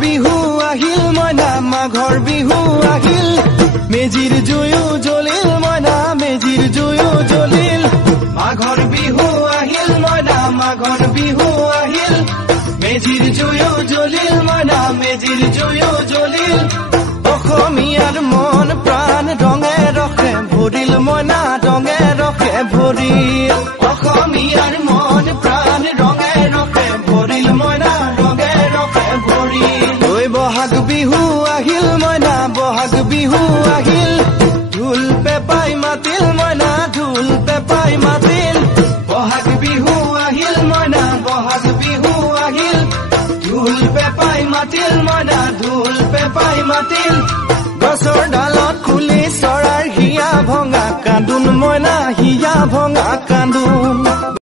বিহু আহিল মইনা মাঘৰ বিহু আহিল মেজিৰ জুয়ো জ্বলিল মইনা মেজিৰ জুয়ো জ্বলিল মাঘৰ বিহু আহিল মইনা মাঘৰ বিহু আহিল মেজিৰ জুয়ো জ্বলিল মইনা মেজিৰ জুয়ো জ্বলিল অসমীয়াৰ মন প্ৰাণ ৰঙে ৰখে ভৰিল মইনা ৰঙে ৰখে ভৰিল অসমীয়াৰ মন প্ৰাণ ৰঙে ৰখে ভৰিল মইনা ৰঙে ৰখে ভৰিল ঐ বহাগ বিহু আহিল মইনা বহাগ বিহু আহিল ঢোল পেপাই মাতিল মইনা ঢোল পেপাই মাতিল বহাগ বিহু আহিল মইনা বহাগ বিহু আহিল ঢোল পেপাই মাতিল মইনা ঢোল পেপাই মাতিল